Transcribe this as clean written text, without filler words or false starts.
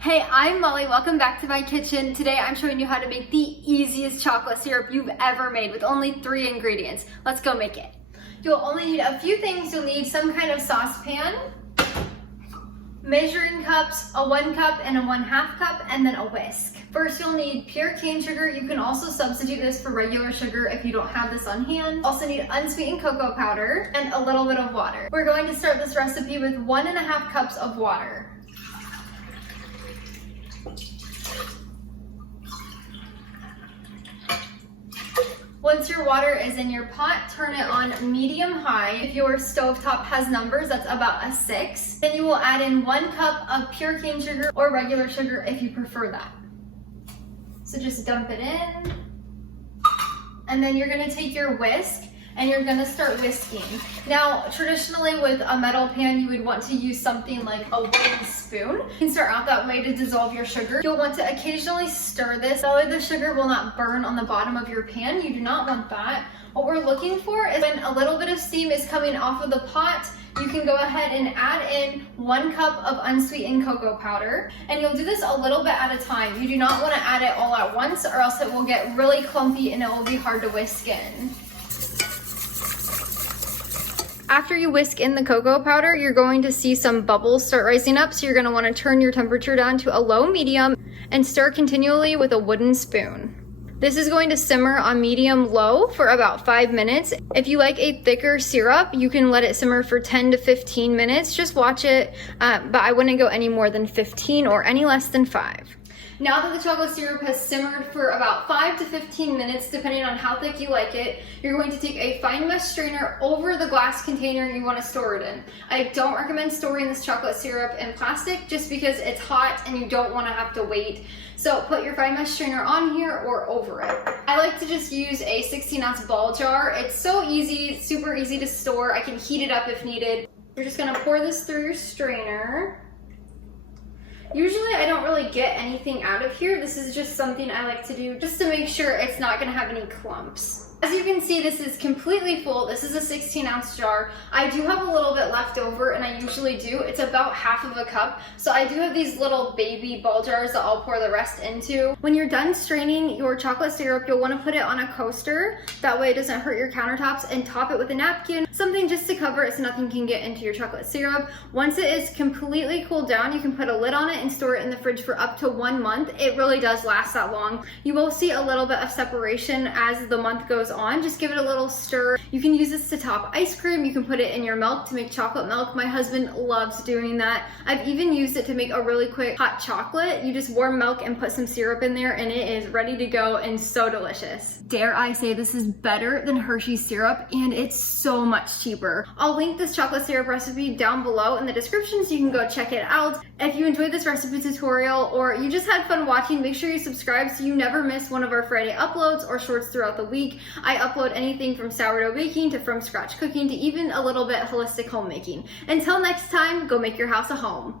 Hey, I'm Molly. Welcome back to my kitchen. Today I'm showing you how to make the easiest chocolate syrup you've ever made with only 3 ingredients. Let's go make it. You'll only need a few things. You'll need some kind of saucepan, measuring cups, a 1 cup and a 1/2 cup, and then a whisk. First, you'll need pure cane sugar. You can also substitute this for regular sugar if you don't have this on hand. Also need unsweetened cocoa powder and a little bit of water. We're going to start this recipe with 1.5 cups of water. Once your water is in your pot, turn it on medium-high. If your stovetop has numbers, that's about a 6. Then you will add in 1 cup of pure cane sugar or regular sugar if you prefer that. So just dump it in. And then you're gonna take your whisk and you're gonna start whisking. Now, traditionally with a metal pan, you would want to use something like a wooden spoon. You can start out that way to dissolve your sugar. You'll want to occasionally stir this, that way the sugar will not burn on the bottom of your pan. You do not want that. What we're looking for is when a little bit of steam is coming off of the pot, you can go ahead and add in 1 cup of unsweetened cocoa powder. And you'll do this a little bit at a time. You do not want to add it all at once or else it will get really clumpy and it will be hard to whisk in. After you whisk in the cocoa powder, you're going to see some bubbles start rising up, so you're going to want to turn your temperature down to a low medium and stir continually with a wooden spoon. This is going to simmer on medium-low for about 5 minutes. If you like a thicker syrup, you can let it simmer for 10 to 15 minutes. Just watch it, but I wouldn't go any more than 15 or any less than 5. Now that the chocolate syrup has simmered for about 5 to 15 minutes, depending on how thick you like it, you're going to take a fine mesh strainer over the glass container you want to store it in. I don't recommend storing this chocolate syrup in plastic just because it's hot and you don't want to have to wait. So put your fine mesh strainer on here or over it. I like to just use a 16-ounce ball jar. It's so easy, super easy to store. I can heat it up if needed. You're just going to pour this through your strainer. Usually I don't really get anything out of here. This is just something I like to do just to make sure it's not gonna have any clumps. As you can see, this is completely full. This is a 16-ounce jar. I do have a little bit left over, and I usually do. It's about 1/2 cup. So I do have these little baby ball jars that I'll pour the rest into. When you're done straining your chocolate syrup, you'll want to put it on a coaster. That way it doesn't hurt your countertops, and top it with a napkin, something just to cover it so nothing can get into your chocolate syrup. Once it is completely cooled down, you can put a lid on it and store it in the fridge for up to 1 month. It really does last that long. You will see a little bit of separation as the month goes on. Just give it a little stir. You can use this to top ice cream. You can put it in your milk to make chocolate milk. My husband loves doing that. I've even used it to make a really quick hot chocolate. You just warm milk and put some syrup in there and it is ready to go and so delicious. Dare I say this is better than Hershey's syrup, and it's so much cheaper. I'll link this chocolate syrup recipe down below in the description so you can go check it out. If you enjoyed this recipe tutorial or you just had fun watching, make sure you subscribe so you never miss one of our Friday uploads or shorts throughout the week. I upload anything from sourdough baking to from scratch cooking to even a little bit holistic homemaking. Until next time, go make your house a home.